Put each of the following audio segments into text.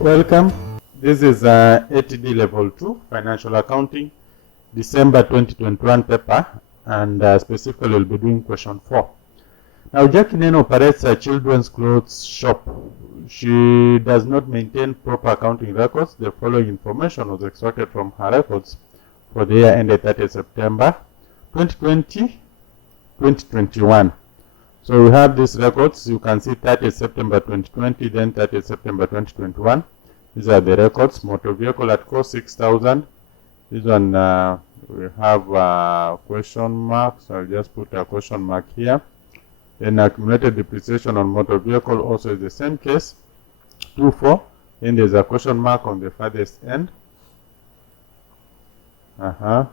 Welcome. This is ATD Level 2 Financial Accounting, December 2021 paper, and specifically we'll be doing question 4. Now, Jackie Nene operates a children's clothes shop. She does not maintain proper accounting records. The following information was extracted from her records for the year ended 30 September 2020-2021. So we have these records. You can see 30 September 2020, then 30 September 2021. These are the records. Motor vehicle at cost 6,000. This one we have a question mark, so I'll just put a question mark here. Then accumulated depreciation on motor vehicle also is the same case, 2,400. Then there's a question mark on the farthest end. And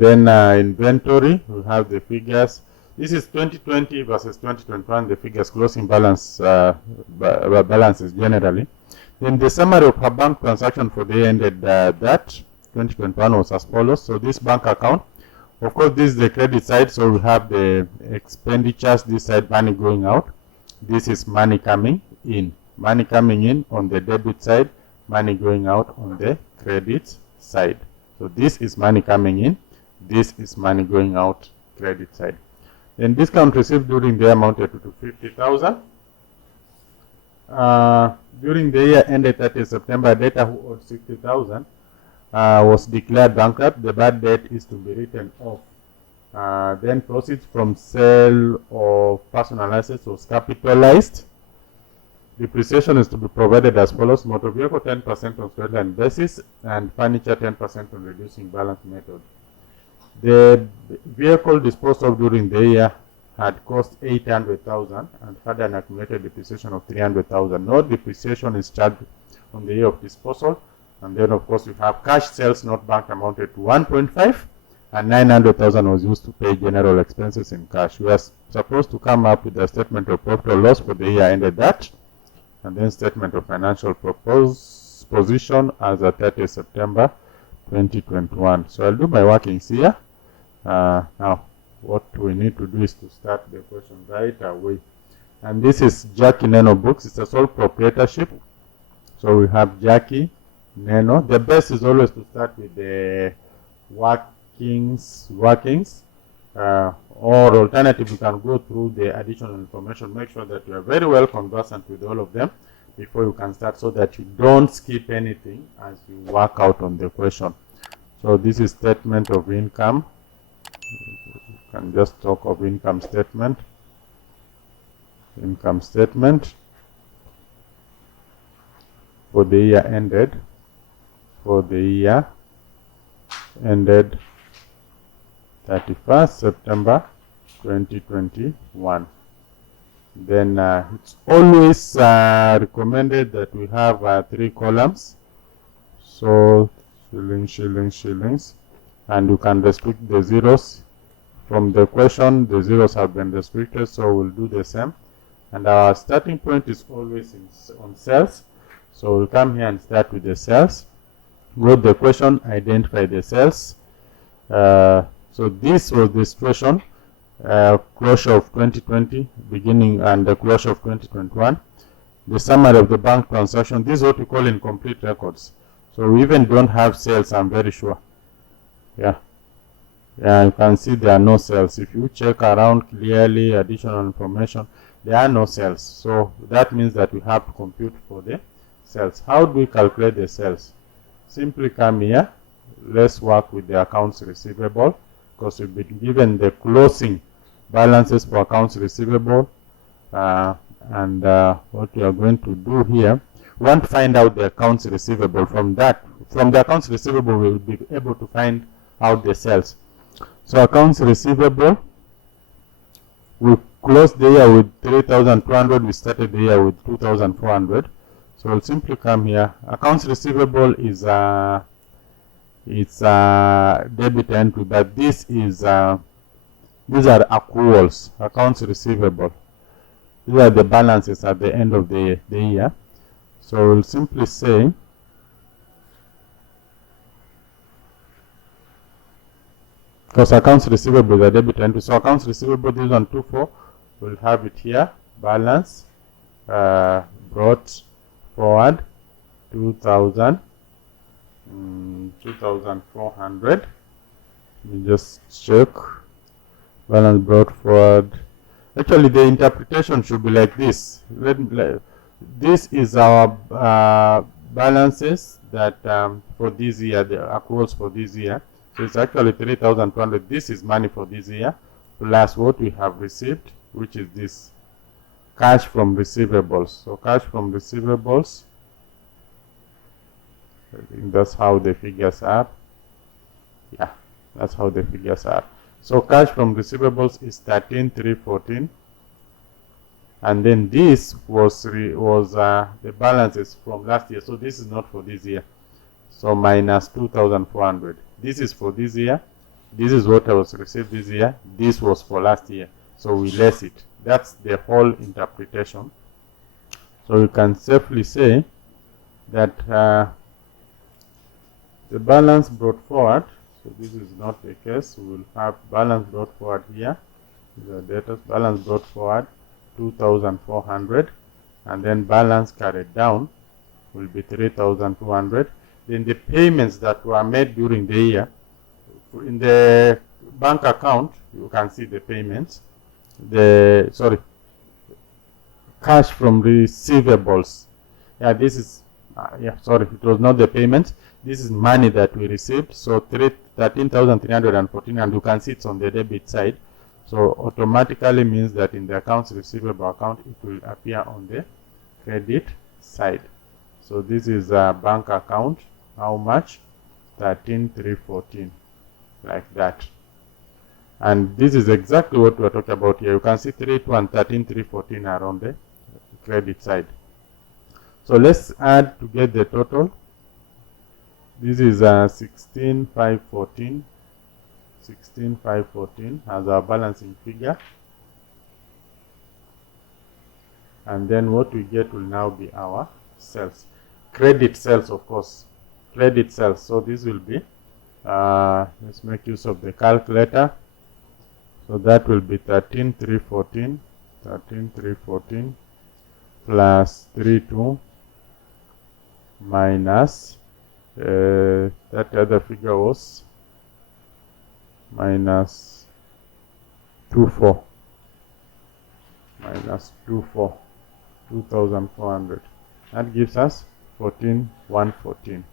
then inventory, we have the figures. This is 2020 versus 2021, the figures closing balance balances generally. Then the summary of her bank transaction for the year ended that 2021 was as follows. So this bank account, of course, this is the credit side, so we have the expenditures, this side money going out. This is money coming in. Money coming in on the debit side, money going out on the credit side. So this is money coming in, this is money going out credit side. Then discount received during the year amounted to 50,000. During the year ended 30 September, debtor who owed 60,000 was declared bankrupt. The bad debt is to be written off. Then proceeds from sale of personal assets was capitalized. Depreciation is to be provided as follows: motor vehicle 10% on straight line basis and furniture 10% on reducing balance method. The vehicle disposed of during the year had cost 800,000 and had an accumulated depreciation of 300,000. No depreciation is charged on the year of disposal. And then, of course, we have cash sales not bank amounted to 1.5, and 900,000 was used to pay general expenses in cash. We are supposed to come up with a statement of profit or loss for the year ended that, and then statement of financial position as at 30 September 2021. So I'll do my workings here. Now, what we need to do is to start the question right away. And this is Jackie Nene books. It's a sole proprietorship. So we have Jackie Nene. The best is always to start with the workings. Or alternative, you can go through the additional information. Make sure that you are very well conversant with all of them before you can start, so that you don't skip anything as you work out on the question. So this is statement of income. You can just talk of income statement. Income statement for the year ended. For the year ended 31st September 2021. Then it's always recommended that we have 3 columns. So shillings, and you can restrict the zeros. From the question, the zeros have been restricted, so we'll do the same. And our starting point is always on sales. So we'll come here and start with the sales. Go to the question, identify the sales. So this was the situation, closure of 2020, beginning, and the closure of 2021. The summary of the bank transaction. This is what we call incomplete records. So we even don't have sales, I'm very sure. Yeah, you can see there are no sales. If you check around clearly, additional information, there are no sales. So that means that we have to compute for the sales. How do we calculate the sales? Simply come here. Let's work with the accounts receivable, because we've been given the closing balances for accounts receivable. And what we are going to do here, we want to find out the accounts receivable. From the accounts receivable, we will be able to find out the sales. So accounts receivable, we closed the year with 3,200. We started the year with 2,400. So we'll simply come here. Accounts receivable is it's debit entry, but this is these are accruals. Accounts receivable, these are the balances at the end of the year. So we'll simply say because accounts receivable is a debit entry. So accounts receivable, this one 2,400, we'll have it here, balance brought forward 2,400. Let me just check. Balance brought forward. Actually, the interpretation should be like this. This is our balances that for this year, the accruals for this year. So it's actually 3,200. This is money for this year, plus what we have received, which is this cash from receivables. So cash from receivables, I think that's how the figures are. Yeah, that's how the figures are. So cash from receivables is 13,314, and then this was the balances from last year. So this is not for this year. So minus 2,400. This is for this year. This is what I was received this year. This was for last year. So we less it. That's the whole interpretation. So you can safely say that the balance brought forward. So this is not the case. We will have balance brought forward here. The data balance brought forward 2,400, and then balance carried down will be 3,200. Then the payments that were made during the year, in the bank account, you can see the payments. Cash from receivables. Yeah, this is it was not the payment. This is money that we received. So 13,314, and you can see it's on the debit side. So automatically means that in the accounts receivable account, it will appear on the credit side. So this is a bank account. How much? 13,314, like that. And this is exactly what we are talking about here. You can see 3.2 and 13,314 are on the credit side. So let's add to get the total. This is 16,514. 16,514 as our balancing figure. And then what we get will now be our sales. Credit sales, of course. Credit sales. So this will be, let's make use of the calculator. So that will be 13,314. 13,314 plus 32 minus that other figure was minus 24, minus 24, 2,400. That gives us 14,114.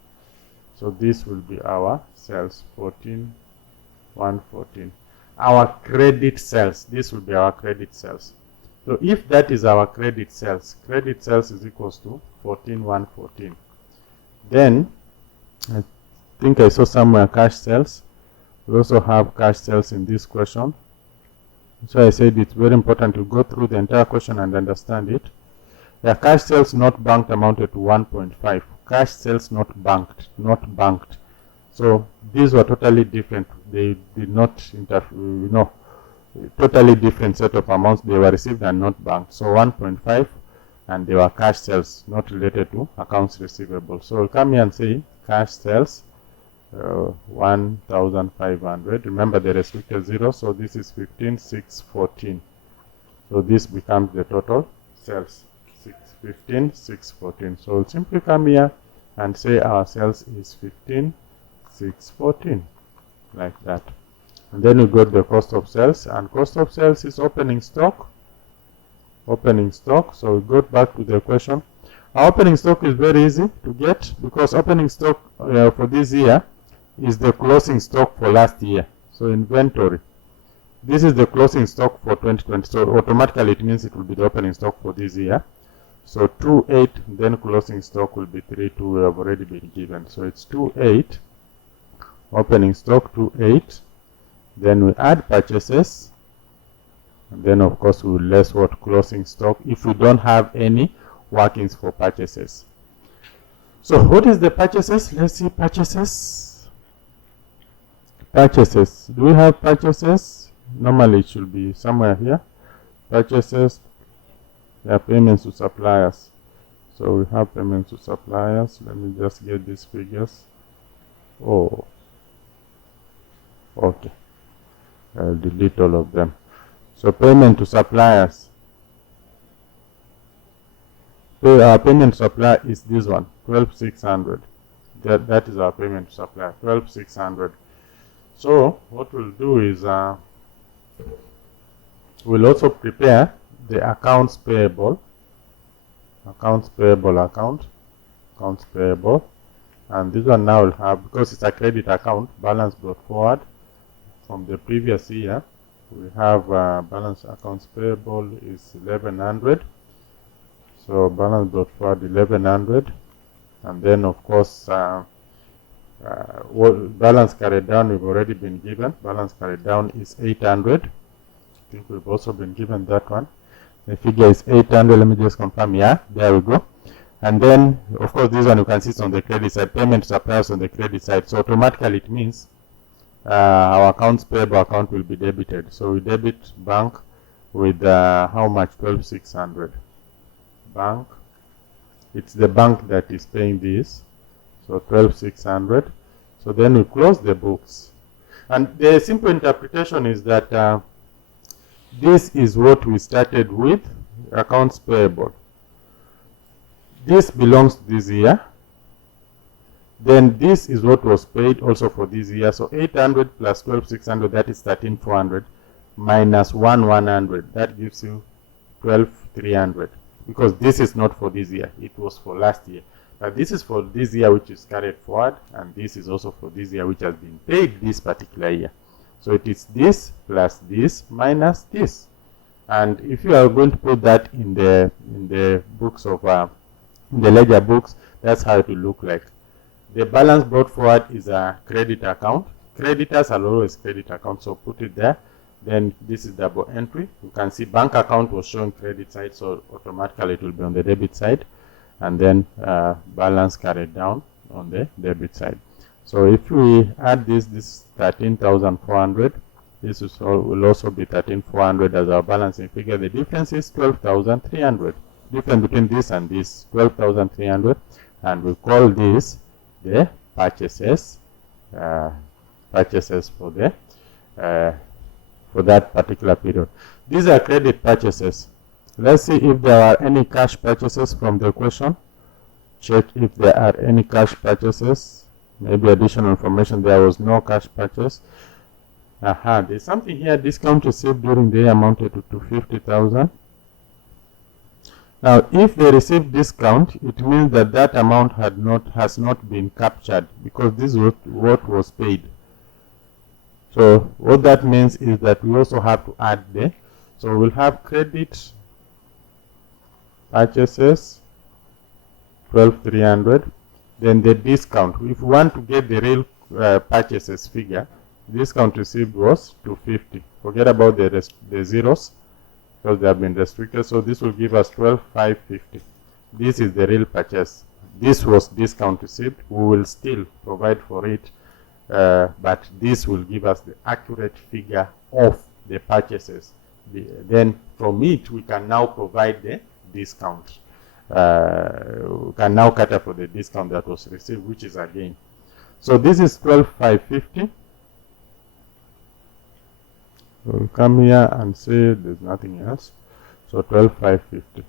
So this will be our sales, 14,114. Our credit sales, this will be our credit sales. So if that is our credit sales is equals to 14,114. Then I think I saw somewhere cash sales. We also have cash sales in this question. So I said it's very important to go through the entire question and understand it. The cash sales not banked amounted to 1.5. Cash sales not banked. So these were totally different. They did not interfere, totally different set of amounts. They were received and not banked. So 1.5, and they were cash sales not related to accounts receivable. So we'll come here and say cash sales 1,500. Remember the restricted zero, so this is 15,614. So this becomes the total sales, 15,614. So we'll simply come here and say our sales is 15,614, like that. And then we got the cost of sales, and cost of sales is opening stock. Opening stock. So we go back to the question. Our opening stock is very easy to get, because opening stock for this year is the closing stock for last year. So inventory. This is the closing stock for 2020. So automatically it means it will be the opening stock for this year. So 28, then closing stock will be 32. We have already been given. So it's 28. Opening stock 28. Then we add purchases. And then of course we will less what closing stock if we don't have any workings for purchases. So what is the purchases? Let's see purchases. Purchases. Do we have purchases? Normally it should be somewhere here. Purchases. Yeah, payments to suppliers. So we have payments to suppliers. Let me just get these figures. Oh, okay. I'll delete all of them. So payment to suppliers. our payment supplier is this one, 12,600. That is our payment supplier, 12,600. So what we'll do is we'll also prepare the accounts payable account, and this one now will have, because it's a credit account, balance brought forward from the previous year. We have balance accounts payable is 1100. So balance brought forward 1100, and then of course balance carried down we've already been given. Balance carried down is 800. I think we've also been given that one. The figure is 800. Let me just confirm. Yeah, there we go. And then of course this one you can see it's on the credit side. Payment suppliers on the credit side. So automatically it means our accounts payable account will be debited. So we debit bank with how much? 12,600. Bank, it's the bank that is paying this, so 12,600. So then we close the books, and the simple interpretation is that this is what we started with, accounts payable. This belongs to this year, then this is what was paid also for this year. So 800 plus 12,600, that is 13,400, minus 1,100, that gives you 12,300. Because this is not for this year, it was for last year. But this is for this year, which is carried forward, and this is also for this year, which has been paid this particular year. So it is this plus this minus this. And if you are going to put that in the books of in the ledger books, that's how it will look like. The balance brought forward is a credit account. Creditors are always credit account, so put it there. Then this is double entry. You can see bank account was showing credit side, so automatically it will be on the debit side, and then balance carried down on the debit side. So if we add this 13,400, this will also be 13,400 as our balancing figure. The difference is 12,300. Difference between this and this, 12,300, and we call this the purchases for the for that particular period. These are credit purchases. Let's see if there are any cash purchases from the question. Check if there are any cash purchases. Maybe additional information. There was no cash purchase. There's something here. Discount received during the year amounted to 250,000. Now, if they received discount, it means that that amount has not been captured, because this is what was paid. So what that means is that we also have to add there. So we'll have credit purchases 12,300. Then the discount. If we want to get the real purchases figure, discount received was 250. Forget about the zeros, because they have been restricted. So this will give us 12,550. This is the real purchase. This was discount received. We will still provide for it, but this will give us the accurate figure of the purchases. Then from it we can now provide the discount. We can now cater for the discount that was received, which is again. So this is 12,550. We'll come here and say there's nothing else. So 12,550.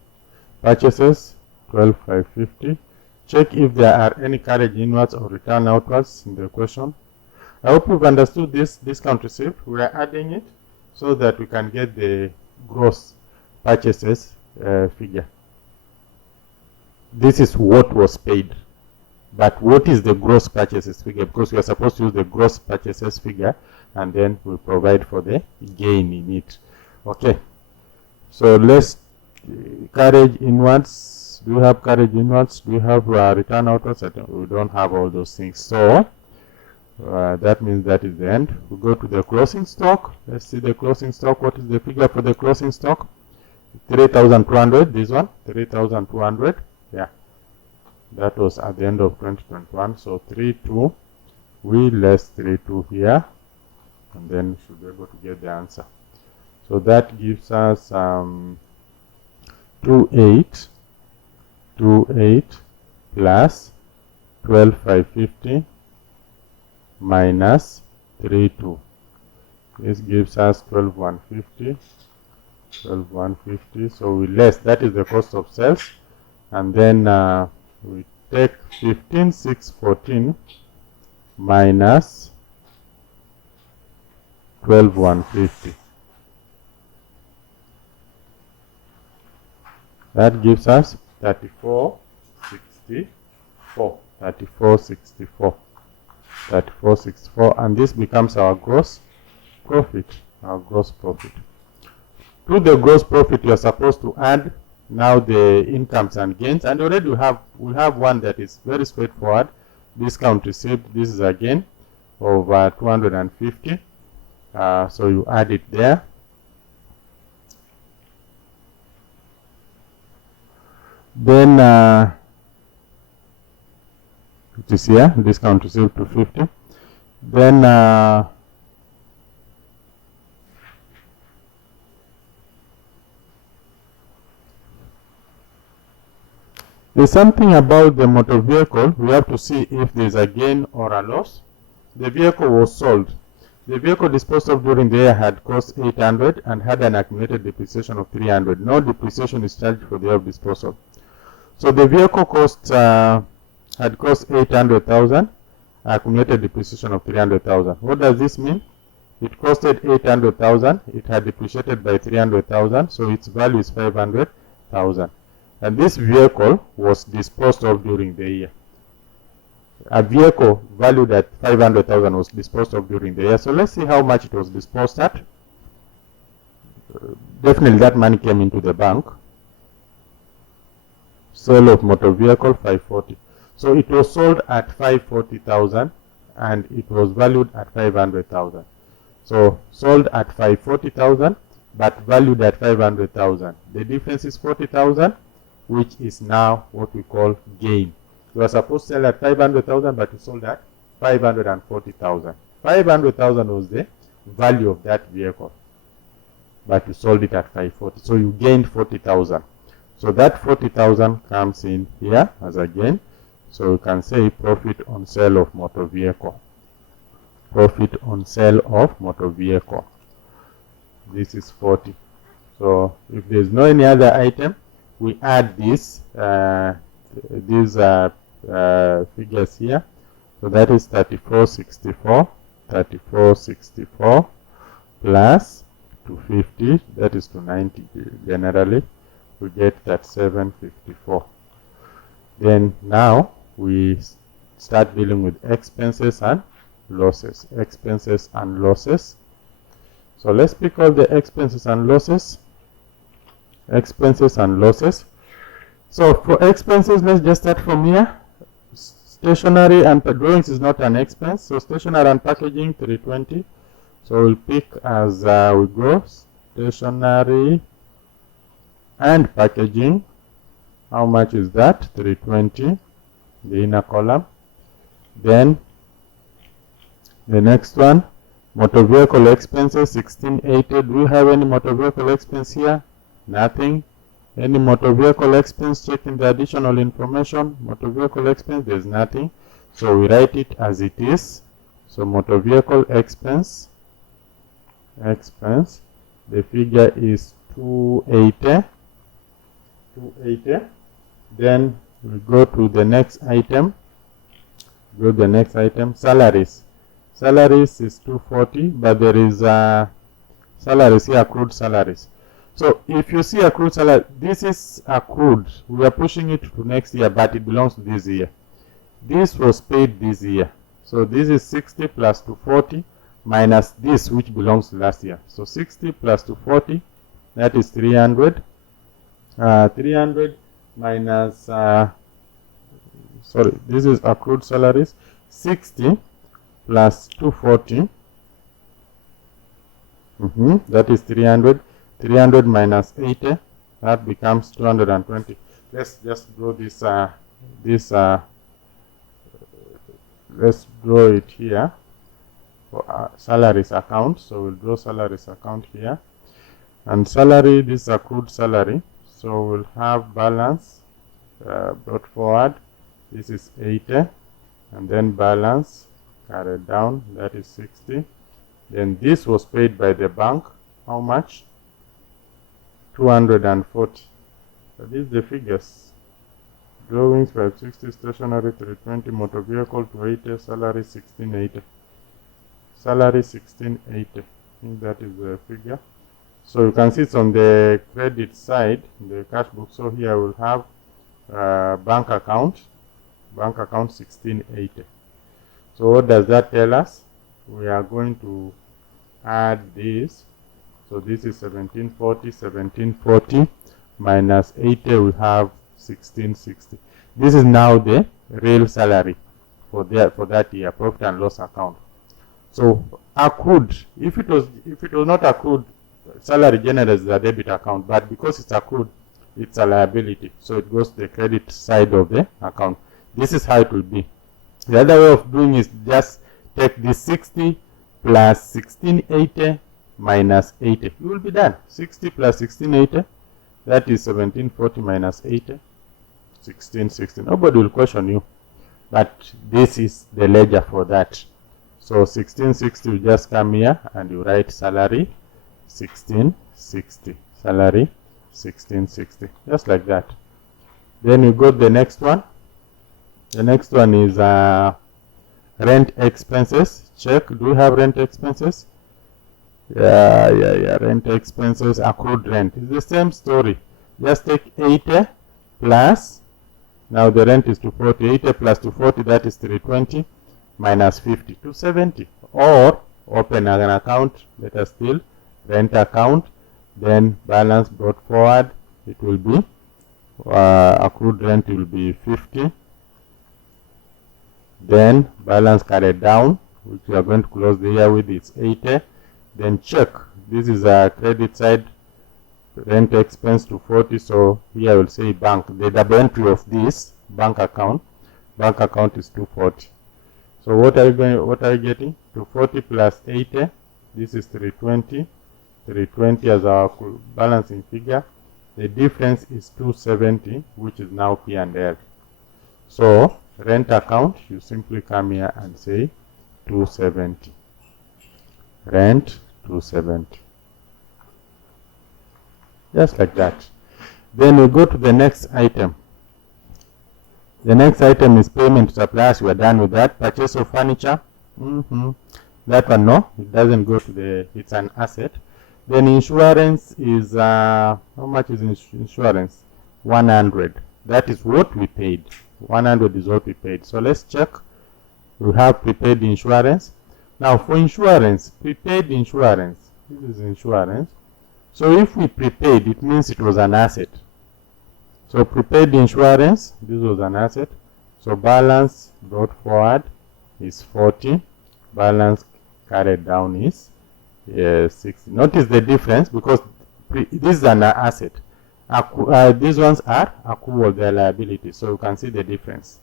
Purchases 12,550. Check if there are any carriage inwards or return outwards in the question. I hope you've understood this discount received. We are adding it so that we can get the gross purchases figure. This is what was paid, but what is the gross purchases figure? Because we are supposed to use the gross purchases figure, and then we provide for the gain in it. Okay, so let's carriage inwards. Do you have carriage inwards? Do you have return outwards? We don't have all those things. So that means that is the end. We go to the closing stock. Let's see the closing stock. What is the figure for the closing stock? 3,200. This one, 3,200. Yeah, that was at the end of 2021. So 32, we less 32 here, and then we should be able to get the answer. So that gives us 28 plus 12,550 minus 32. This gives us 12,150. 12,150. So we less, that is the cost of sales. and then we take 15,614 minus 12,150. That gives us 34,64. 34,64. 34,64, and this becomes our gross profit. Our gross profit. To the gross profit, you are supposed to add now the incomes and gains, and already we have one that is very straightforward. Discount received. This is a gain of 250. So you add it there. Then it is here, discount received 250. Then there's something about the motor vehicle. We have to see if there's a gain or a loss. The vehicle was sold. The vehicle disposed of during the year had cost 800 and had an accumulated depreciation of 300. No depreciation is charged for the year of disposal. So the vehicle had cost 800,000, accumulated depreciation of 300,000. What does this mean? It costed 800,000. It had depreciated by 300,000. So its value is 500,000. And this vehicle was disposed of during the year. A vehicle valued at 500,000 was disposed of during the year. So let's see how much it was disposed at. Definitely that money came into the bank. Sale of motor vehicle 540. So it was sold at 540,000 and it was valued at 500,000. So sold at 540,000 but valued at 500,000. The difference is 40,000, which is now what we call gain. You are supposed to sell at 500,000 but you sold at 540,000. 500,000 was the value of that vehicle, but you sold it at 540. So you gained 40,000. So that 40,000 comes in here as a gain. So you can say profit on sale of motor vehicle. Profit on sale of motor vehicle. This is 40. So if there is no any other item, we add these figures here. So that is 3464. 3464 plus 250. That is 290 generally. We get that 754. Then now we start dealing with expenses and losses. Expenses and losses. So let's pick all the expenses and losses. Expenses and losses. So for expenses, let's just start from here. Stationery and drawings is not an expense. So stationery and packaging 320. So we'll pick as we go. Stationery and packaging. How much is that? 320. The inner column. Then the next one, motor vehicle expenses 1680. Do we have any motor vehicle expense here? Nothing. Any motor vehicle expense? Check in the additional information. Motor vehicle expense, there's nothing. So we write it as it is. So motor vehicle expense. The figure is 280. 280. Then we go to the next item. Salaries. Salaries is 240, but there is salaries here, accrued salaries. So if you see accrued salary, this is accrued. We are pushing it to next year, but it belongs to this year. This was paid this year. So this is 60 plus 240 minus this, which belongs to last year. So 60 plus 240, that is 300. 300 minus, this is accrued salaries. 60 plus 240, that is 300. 300 minus 80, that becomes 220. Let's just draw this, let's draw it here for salaries account. So we'll draw salaries account here. And salary, this is accrued salary. So we'll have balance brought forward. This is 80. And then balance carried down, that is 60. Then this was paid by the bank. How much? 240. So these are the figures. Drawings 560, stationery 320, motor vehicle 280, salary 1680. Salary 1680. I think that is the figure. So you can see it's on the credit side, the cash book. So here we'll have bank account 1680. So what does that tell us? We are going to add this. So this is 1740 minus 80, we have 1660. This is now the real salary for that year, profit and loss account. So accrued, if it was not accrued, salary generates the debit account, but because it's accrued, it's a liability, so it goes to the credit side of the account. This is how it will be. The other way of doing is just take this 60 plus 1680 minus 80. You will be done. 60 plus 1680, that is 1740 minus 80, 1660. Nobody will question you, but this is the ledger for that. So 1660, you just come here and you write salary 1660, salary 1660, just like that. Then you go to the next one. The next one is rent expenses. Check, do we have rent expenses? Yeah, rent expenses, accrued rent. It's the same story. Just take 80 plus, now the rent is 240, 80 plus 240, that is 320, minus 50, 270. Or open an account, let us still, rent account, then balance brought forward, it will be, accrued rent will be 50. Then balance carried down, which we are going to close the year with, is 80. Then check, this is a credit side, rent expense 240, so here I will say bank. The double entry of this bank account is 240. So what are you getting? 240 plus 80, this is 320. 320 as our balancing figure. The difference is 270, which is now P&L. So rent account, you simply come here and say 270. Rent 270. Just like that. Then we go to the next item. The next item is payment to suppliers. We are done with that. Purchase of furniture. That one, no, it doesn't go to the, it's an asset. Then insurance is, how much is insurance? 100. That is what we paid. 100 is what we paid. So let's check. We have prepaid insurance. Now for insurance, prepaid insurance, this is insurance. So if we prepaid, it means it was an asset. So prepaid insurance, this was an asset. So balance brought forward is 40. Balance carried down is 60. Notice the difference, because this is an asset. These ones are accrual, their liability. So you can see the difference.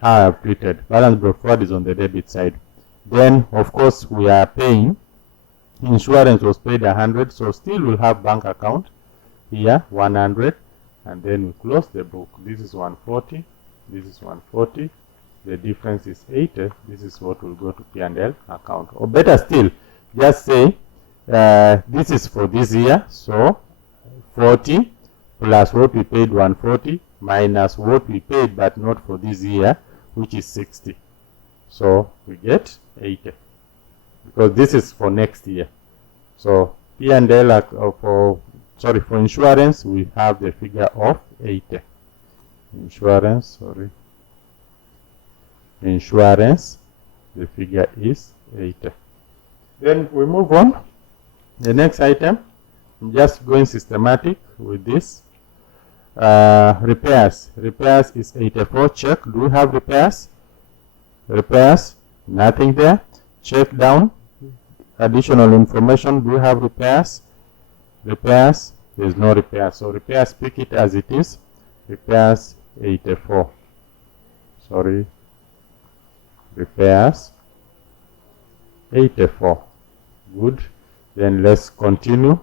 How I have treated. Balance brought forward is on the debit side. Then, of course, we are paying. Insurance was paid 100, so still we'll have bank account here 100, and then we close the book. This is 140. This is 140. The difference is 80. This is what will go to P&L account. Or better still, just say this is for this year. So 40 plus what we paid 140 minus what we paid but not for this year, which is 60. So we get 80, because this is for next year. So P&L for insurance, we have the figure of 80. Insurance, the figure is 80. Then we move on. The next item, I'm just going systematic with this. Repairs. Repairs is 84. Check. Do we have repairs? Repairs, nothing there. Check down. Additional information. Do we have repairs? Repairs, there's no repairs. So repairs, pick it as it is. Repairs 84. Repairs 84. Good. Then let's continue.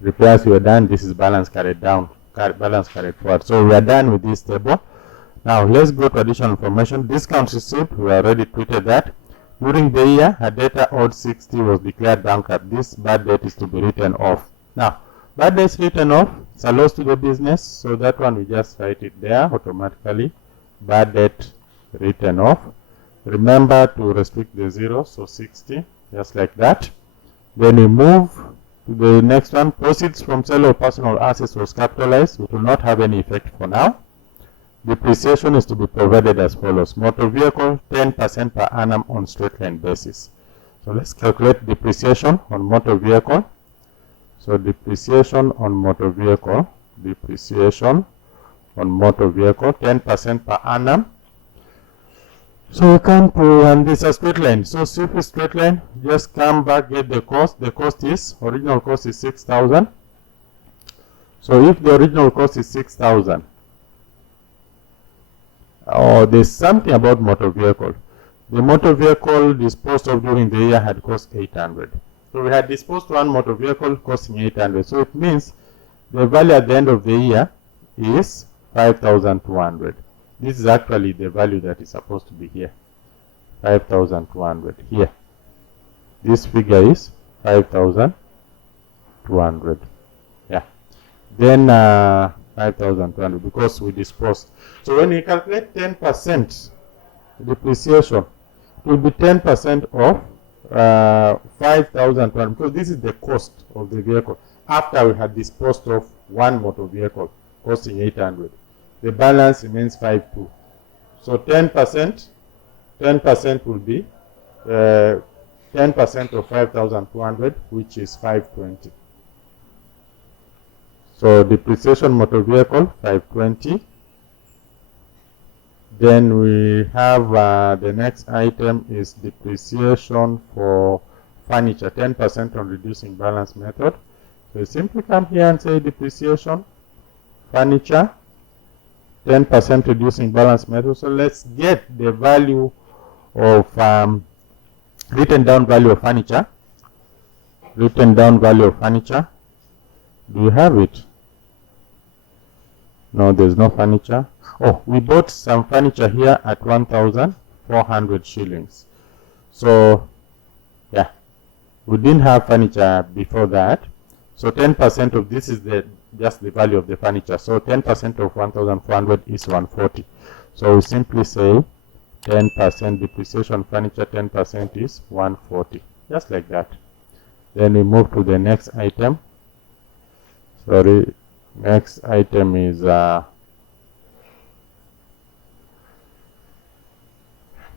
Repairs, we are done. This is balance carried down, balance carried forward. So we are done with this table. Now let's go to additional information. Discount receipt, we already treated that. During the year, a debtor owed 60 was declared bankrupt. This bad debt is to be written off. Now, Bad debts written off, it's a loss to the business, so that one we just write it there automatically. Bad debt written off. Remember to restrict the zero, so 60, just like that. Then we move to the next one. Proceeds from sale of personal assets was capitalized. It will not have any effect for now. Depreciation is to be provided as follows. Motor vehicle, 10% per annum on straight line basis. So let's calculate depreciation on motor vehicle. So depreciation on motor vehicle, 10% per annum. So we come to, and this is a straight line. So if it's straight line, just come back, get the cost. The cost is, original cost is 6,000. So if the original cost is 6,000, there's something about motor vehicle. The motor vehicle disposed of during the year had cost 800. So we had disposed one motor vehicle costing 800. So it means the value at the end of the year is 5,200. This is actually the value that is supposed to be here. 5,200 here. This figure is 5,200. Yeah. Then 5,200 because we disposed. So when we calculate 10% depreciation, it will be 10% of 5,200 because this is the cost of the vehicle after we had disposed of one motor vehicle costing 800. The balance remains 5,200. So 10% will be 10% of 5,200, which is 520. So depreciation motor vehicle 520. Then we have the next item is depreciation for furniture, 10% on reducing balance method. So you simply come here and say depreciation furniture, 10% reducing balance method. So let's get the value of written down value of furniture. Written down value of furniture. Do you have it? No, there's no furniture. Oh, we bought some furniture here at 1,400 shillings. So, yeah, we didn't have furniture before that. So 10% of this is just the value of the furniture. So 10% of 1,400 is 140. So we simply say 10% depreciation furniture, 10% is 140. Just like that. Then we move to the next item. Sorry, next item is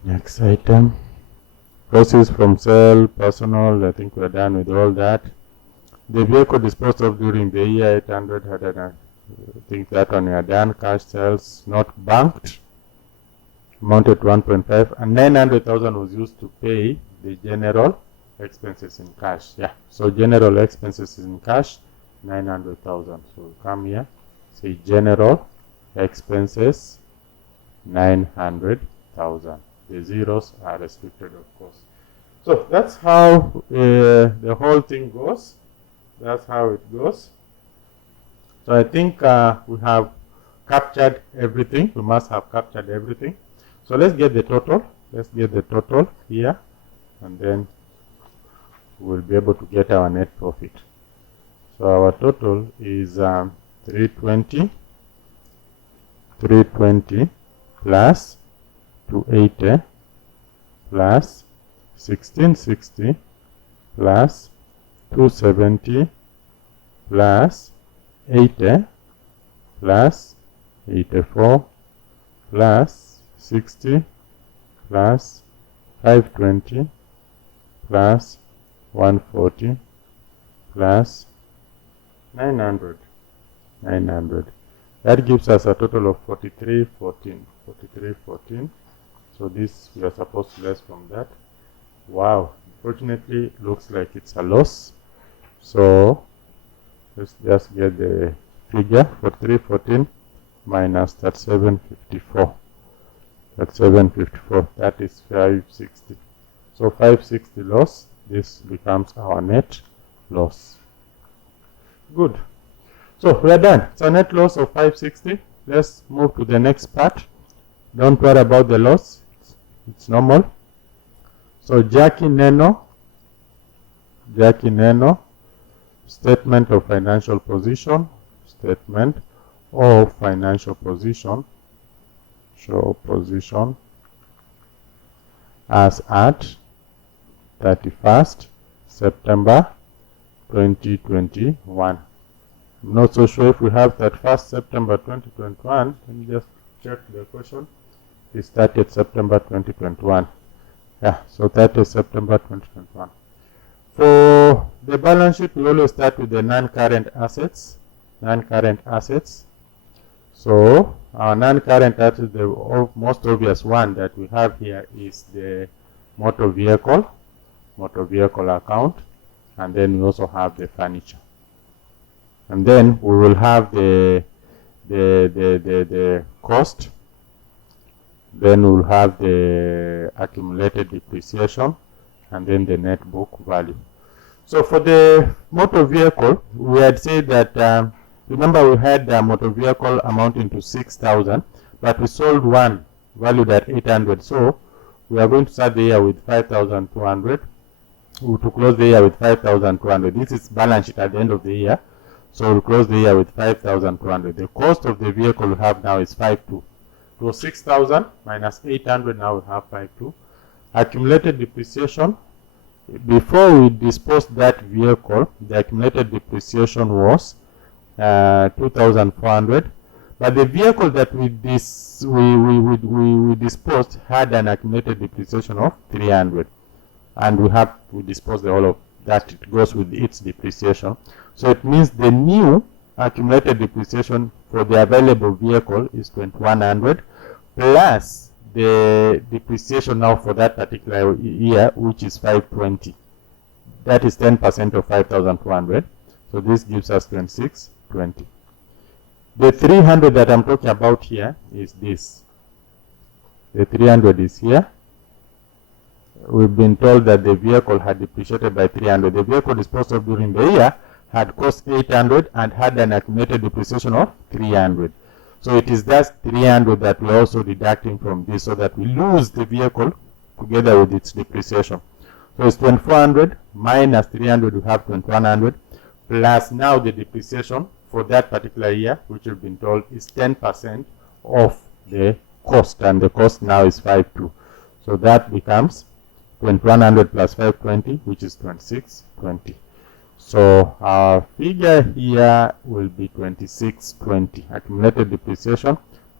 next item. Proceeds from sale, personal. I think we're done with all that. The vehicle disposed of during the year 800. I think that one we are done. Cash sales not banked amounted to 1.5, and 900,000 was used to pay the general expenses in cash. Yeah, so general expenses in cash 900,000. So come here, say general expenses 900,000. The zeros are restricted, of course. So that's how the whole thing goes. That's how it goes. So I think we have captured everything. We must have captured everything. So let's get the total. Let's get the total here, and then we'll be able to get our net profit. So our total is 320 plus 280 plus 1660 plus 270 plus 80 plus 84 plus 60 plus 520 plus 140 plus 900. That gives us a total of 4314. So this we are supposed to less from that. Wow, unfortunately looks like it's a loss. So let's just get the figure. 4314 minus that 754. That's 754. That is 560. So 560 loss. This becomes our net loss. Good. So we are done. It's a net loss of 560. Let's move to the next part. Don't worry about the loss. It's normal. So Jackie Neno statement of financial position, statement of financial position, show position as at 31st September 2021. I'm not so sure if we have 31st September 2021. Let me just check the question. It's 30th September 2021. Yeah, so 30th September 2021. For the balance sheet, we always start with the non-current assets. Non-current assets. So our non-current assets, the most obvious one that we have here is the motor vehicle account, and then we also have the furniture. And then we will have the cost. Then we'll have the accumulated depreciation, and then the net book value. So for the motor vehicle, we had said that, remember we had the motor vehicle amounting to 6,000, but we sold one valued at 800. So we are going to start the year with 5,200. To close the year with 5,200. This is balance sheet at the end of the year. So we'll close the year with 5,200. The cost of the vehicle we have now is 5,200. So 6,000 minus 800, now we have 5,200. Accumulated depreciation. Before we disposed that vehicle, the accumulated depreciation was 2,400. But the vehicle that we disposed had an accumulated depreciation of 300. And we dispose the whole of that. It goes with its depreciation. So it means the new accumulated depreciation for the available vehicle is 2,100 plus the depreciation now for that particular year, which is 520. That is 10% of 5,200. So this gives us 2,620. The 300 that I'm talking about here is this. The 300 is here. We've been told that the vehicle had depreciated by 300. The vehicle disposed of during the year had cost 800 and had an accumulated depreciation of 300. So it is that 300 that we're also deducting from this, so that we lose the vehicle together with its depreciation. So it's 2,400 minus 300, we have 2,100, plus now the depreciation for that particular year, which we've been told is 10% of the cost, and the cost now is 5,200. So that becomes 2,100 plus 520, which is 2,620. So our figure here will be 2,620. Accumulated depreciation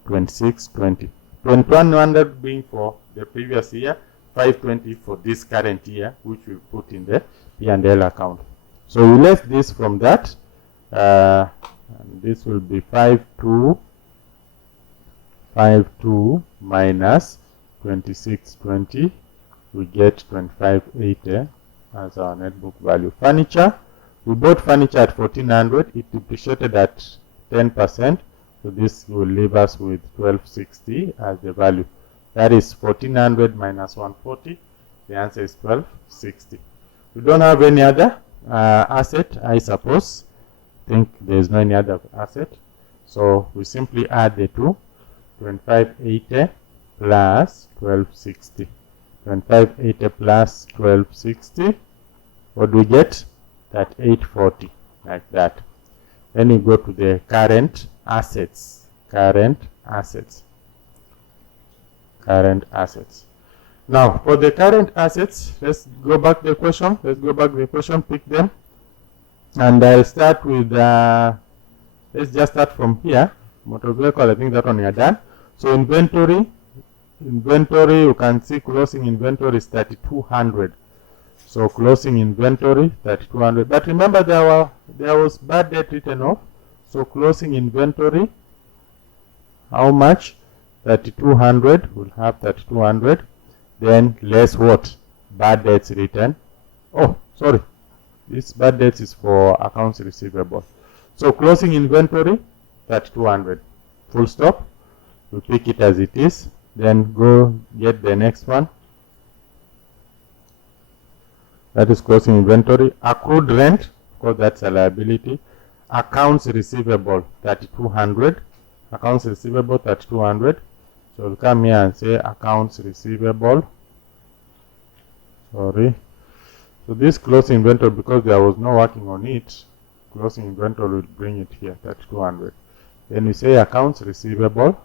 2,620. 2,100 being for the previous year, 520 for this current year, which we put in the P&L account. So we left this from that. And this will be 5,252 minus 2,620. We get 2,580 as our net book value. Furniture, we bought furniture at 1,400. It depreciated at 10%. So this will leave us with 1,260 as the value. That is 1,400 minus 140. The answer is 1,260. We don't have any other asset, I suppose. I think there is no any other asset. So we simply add the two. 2,580 plus 1,260. 2,580 plus 1,260. What do we get? That 840, like that. Then you go to the current assets. Current assets. Current assets. Now, for the current assets, let's go back to the question. Let's go back to the question, pick them. And I'll start with, let's just start from here. Motor vehicle, I think that one you are done. So inventory, you can see closing inventory is 3,200. So closing inventory 3,200. But remember there was bad debt written off. So closing inventory, how much? 3,200. We'll have 3,200. Then less what? Bad debts written. Oh, sorry. This bad debts is for accounts receivable. So closing inventory 3,200. Full stop. We pick it as it is. Then go get the next one. That is closing inventory. Accrued rent, because that's a liability. Accounts receivable 3,200. Accounts receivable 3,200. So we'll come here and say accounts receivable. Sorry. So this closing inventory, because there was no working on it, closing inventory, we'll bring it here, 3200. Then we say accounts receivable.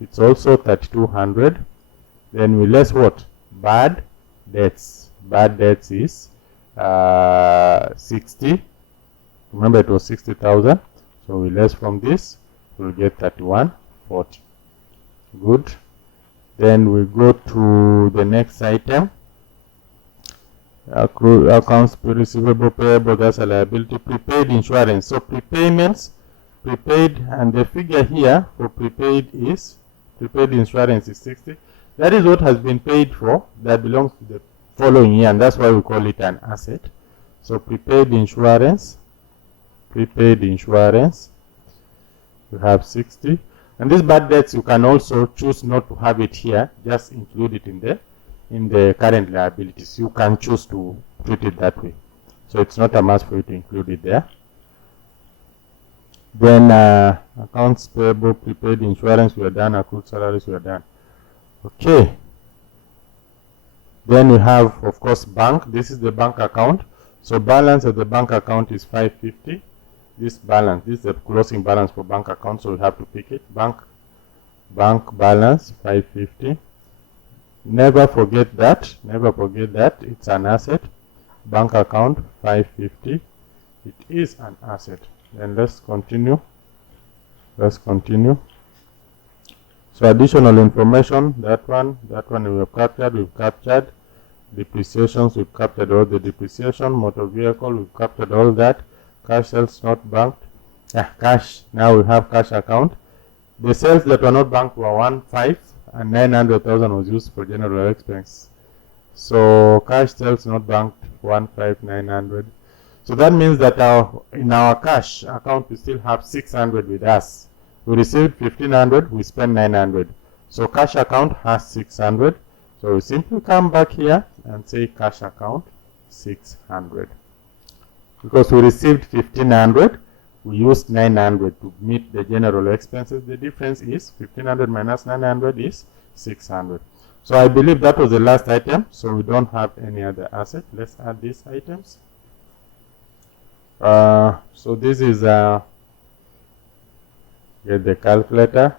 It's also 3200. Then we less what? Bad debts. Bad debts is 60. Remember it was 60,000. So we less from this, we'll get 3140. Good. Then we go to the next item. Accrued accounts receivable, payable, that's a liability. Prepaid insurance. So prepayments, prepaid, and the figure here for prepaid insurance is 60. That is what has been paid for, that belongs to the following year, and that's why we call it an asset. So prepaid insurance, you have 60. And these bad debts, you can also choose not to have it here, just include it in the current liabilities. You can choose to treat it that way. So it's not a must for you to include it there. Then accounts payable, prepaid insurance, we are done. Accrued salaries, we are done. Okay. Then we have, of course, bank. This is the bank account. So balance of the bank account is 550. This balance, this is the closing balance for bank account, so we have to pick it. Bank balance 550. Never forget that. It's an asset. Bank account 550. It is an asset. Then let's continue. So additional information, that one we've captured. Depreciations, we've captured all the depreciation. Motor vehicle, we've captured all that. Cash sales not banked. Cash. Now we have cash account. The sales that were not banked were 1.5 and 900,000 was used for general expense. So cash sales not banked 1.5, 900. So that means that in our cash account we still have 600 with us. We received 1500, we spent 900. So cash account has 600. So we simply come back here and say cash account 600. Because we received 1500, we used 900 to meet the general expenses. The difference is 1500 minus 900 is 600. So I believe that was the last item. So we don't have any other asset. Let's add these items. So this is get the calculator.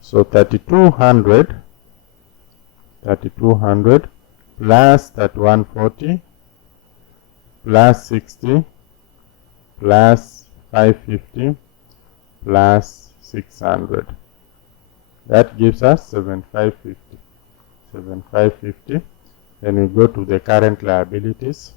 So 3200 plus 3140 plus 60 plus 550 plus 600. That gives us 7550. Then we go to the current liabilities.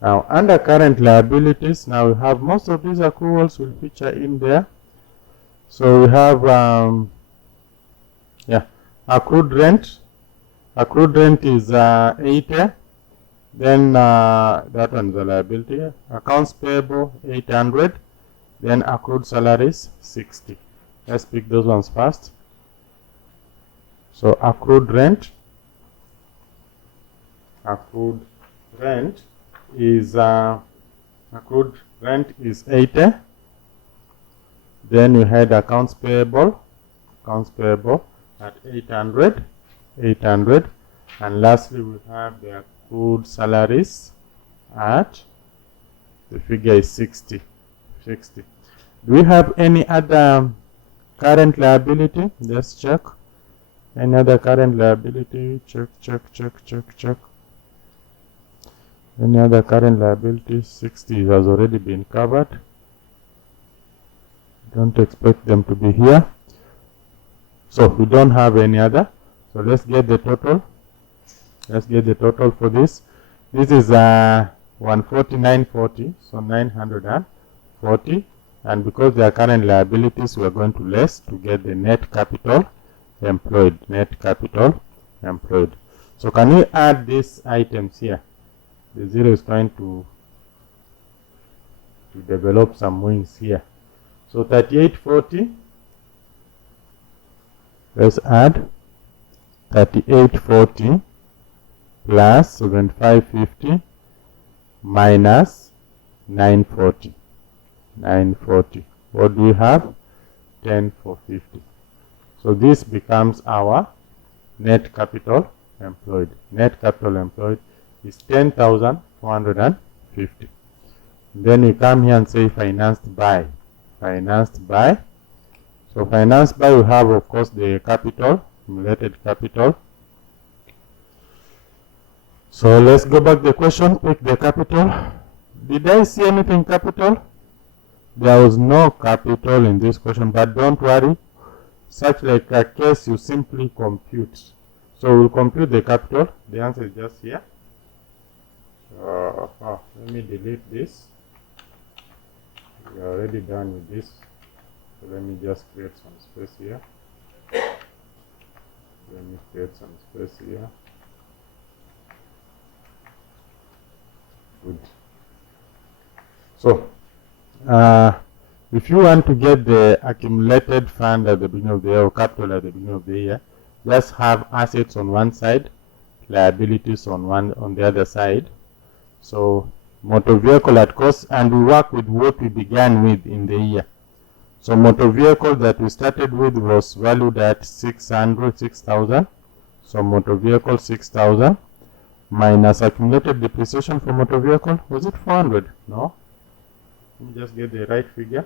Now under current liabilities, now we have most of these accruals will feature in there. So we have accrued rent. Accrued rent is 80. Then that one is a liability. Accounts payable 800. Then accrued salaries 60. Let's pick those ones first. So accrued rent is 80. Then we had accounts payable at 800, and lastly we have the accrued salaries at, the figure is 60. Do we have any other current liability? Let's check. Any other current liability? Check. Any other current liability? 60 has already been covered. Don't expect them to be here. So we don't have any other. So let's get the total. For this. This is 149.40. So 940. And because they are current liabilities, we are going to less to get the net capital employed. So can we add these items here? The zero is trying to develop some wings here. So 3840. Let's add 3840 plus 7550 minus 940. What do we have? 10450. So this becomes our net capital employed. Net capital employed is 10,450. Then we come here and say financed by. Financed by. So financed by, we have of course the capital, accumulated capital. So let's go back to the question, pick the capital. Did I see anything capital? There was no capital in this question, but don't worry. Such like a case, you simply compute. So we'll compute the capital. The answer is just here. Let me delete this. We are already done with this. So let me just create some space here. Let me create some space here. Good. So, if you want to get the accumulated fund at the beginning of the year or capital at the beginning of the year, just have assets on one side, liabilities on the other side. So motor vehicle at cost, and we work with what we began with in the year. So motor vehicle that we started with was valued at 6,000. So motor vehicle 6,000 minus accumulated depreciation for motor vehicle, was it 400? No. Let me just get the right figure.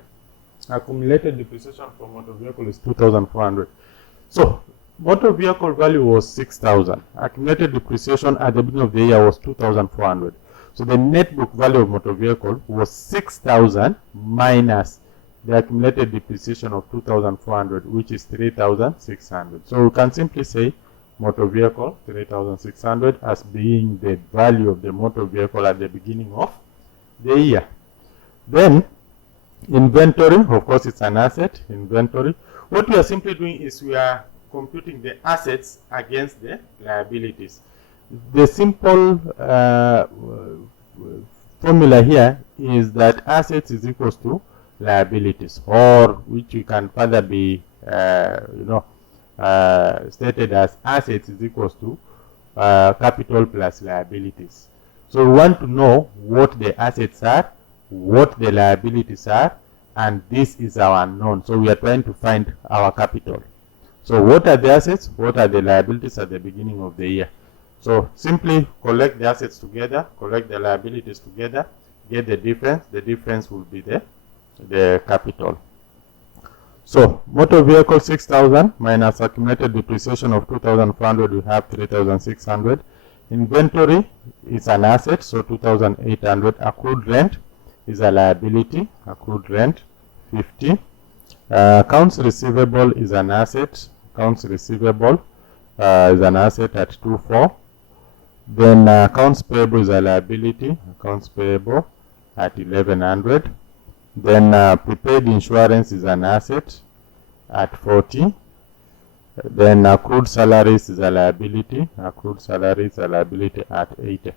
Accumulated depreciation for motor vehicle is 2,400. So motor vehicle value was 6,000. Accumulated depreciation at the beginning of the year was 2,400. So the net book value of motor vehicle was 6,000 minus the accumulated depreciation of 2,400, which is 3,600. So we can simply say motor vehicle 3,600 as being the value of the motor vehicle at the beginning of the year. Then inventory, of course it's an asset, inventory. What we are simply doing is we are computing the assets against the liabilities. The simple formula here is that assets is equals to liabilities, or which we can further be stated as assets is equals to capital plus liabilities. So we want to know what the assets are, what the liabilities are, and this is our unknown. So we are trying to find our capital. So what are the assets, what are the liabilities at the beginning of the year? So simply collect the assets together, collect the liabilities together, get the difference. The difference will be the capital. So motor vehicle 6,000 minus accumulated depreciation of 2,400, we have 3,600. Inventory is an asset, so 2,800. Accrued rent is a liability, accrued rent 50. Accounts receivable is an asset, accounts receivable is an asset at 24. Then accounts payable is a liability, accounts payable at 1,100. Then prepaid insurance is an asset at 40. Then accrued salaries is a liability, accrued salaries is a liability at 80.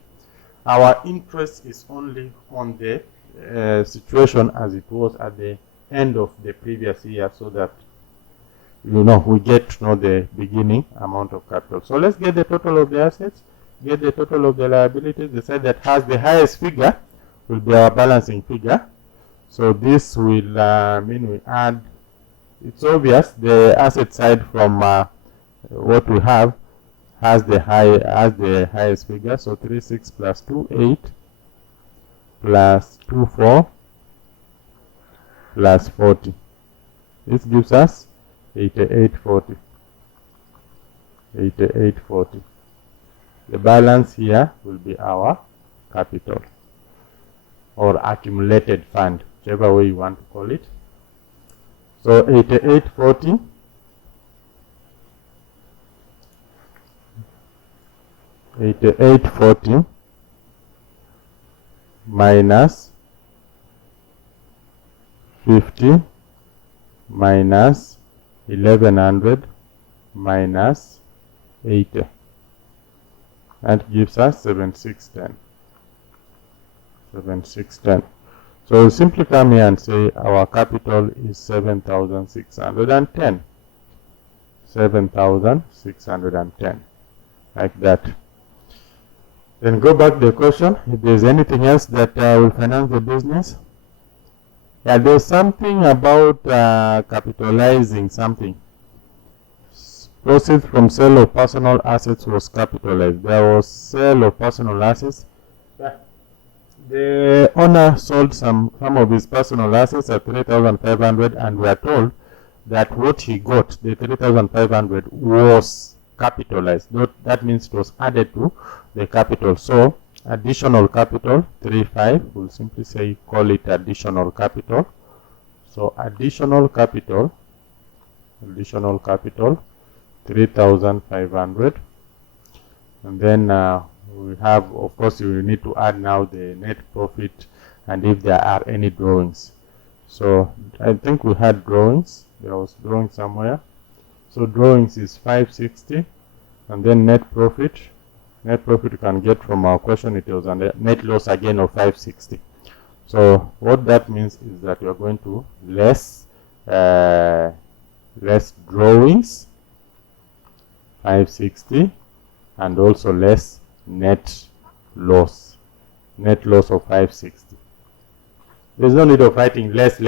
Our interest is only on the situation as it was at the end of the previous year, so that we get to know the beginning amount of capital. So let's get the total of the assets, get the total of the liabilities. The side that has the highest figure will be our balancing figure. So this will mean we add, it's obvious, the asset side from what we have has the highest figure. So 36 plus 2, 8 plus 2, 4 plus 40. This gives us 8840. 8840. The balance here will be our capital or accumulated fund, whichever way you want to call it. So 8840 minus 50 minus 1,100 minus 80. That gives us 7610. 7610. So we simply come here and say our capital is 7,610. 7,610. Like that. Then go back to the question. If there's anything else that will finance the business. Yeah, there's something about capitalizing something. Proceeds from sale of personal assets was capitalized. There was sale of personal assets. The owner sold some of his personal assets at 3,500, and we are told that what he got, the 3,500, was capitalized. That means it was added to the capital. So additional capital 3,500, we'll simply say call it additional capital. So additional capital 3,500, and then we have, of course, you need to add now the net profit and if there are any drawings. So I think we had drawings. There was drawing somewhere. So drawings is 560, and then net profit you can get from our question. It was under net loss again of 560. So what that means is that you are going to less drawings 560, and also less net loss of 560. There's no need of writing less.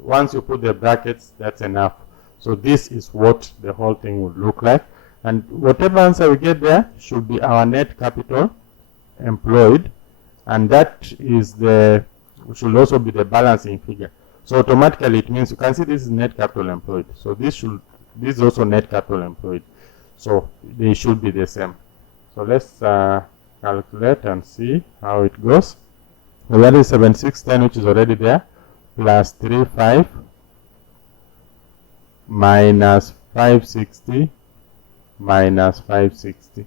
Once you put the brackets, that's enough. So this is what the whole thing would look like, and whatever answer we get there should be our net capital employed, and that is should also be the balancing figure. So automatically it means you can see this is net capital employed. So this is also net capital employed. So they should be the same. So let's calculate and see how it goes. So that is 7610, which is already there, plus 35 minus 560 minus 560.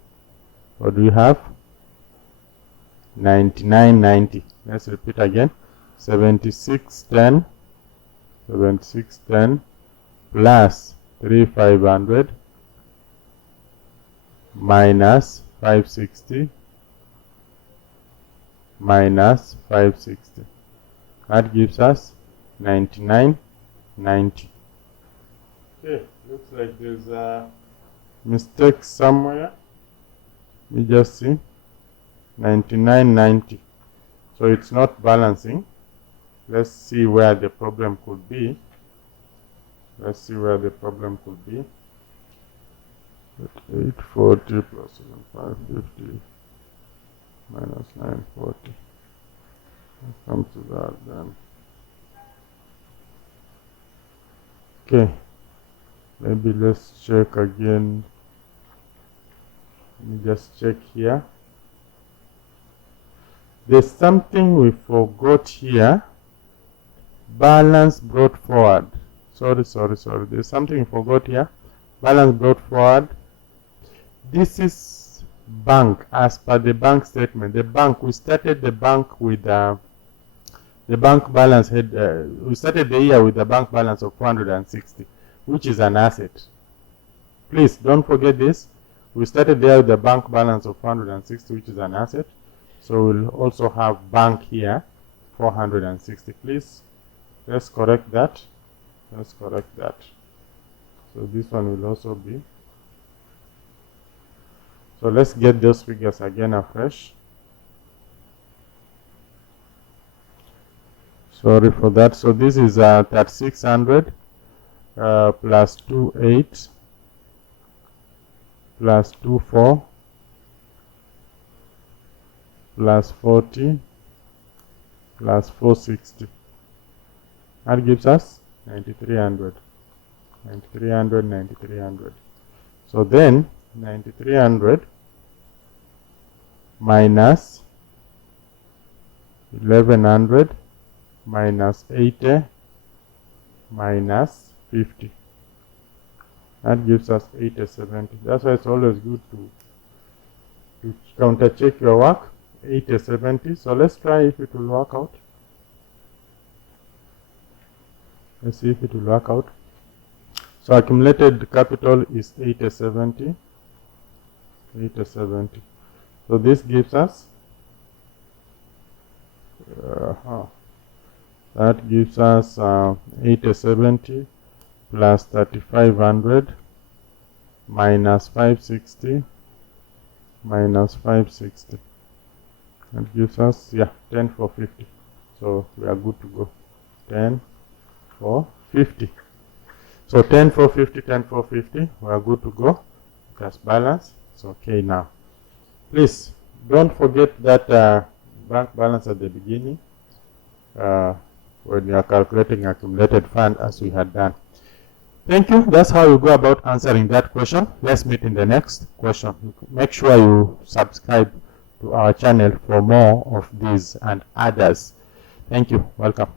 What do we have? 9990. Let's repeat again. 7610 plus 3500 minus 560 minus 560. That gives us 9990. Okay, looks like there's a mistake somewhere. Let me just see. 9990. So it's not balancing. Let's see where the problem could be. 840 plus 550 minus 940. Let's come to that then. Okay, maybe let's check again. Let me just check here. There's something we forgot here. Balance brought forward. Sorry. There's something we forgot here. Balance brought forward. This is bank as per the bank statement. The bank, we started the bank with the bank balance we started the year with the bank balance of 460, which is an asset. Please don't forget this. We started there with the bank balance of 460, which is an asset. So we'll also have bank here 460. Please, let's correct that. So this one will also be. So let's get those figures again afresh. Sorry for that. So this is 3600 plus 28 plus 24 plus 40 plus 460. That gives us 9300. 9300. So then 9300 minus 1100 minus 80 minus 50. That gives us 8070. That's why it's always good to counter check your work. 8070. So let's try if it will work out. Let's see if it will work out. So accumulated capital is 8070. So this gives us that gives us 8070 plus 3500 minus 560 minus 560. That gives us 10 for 50. So we are good to go. 10 for 50. So 10,450, 10,450, we are good to go. Cash balance, it's okay now. Please don't forget that bank balance at the beginning when you are calculating accumulated fund, as we had done. Thank you. That's how you go about answering that question. Let's meet in the next question. Make sure you subscribe to our channel for more of these and others. Thank you. Welcome.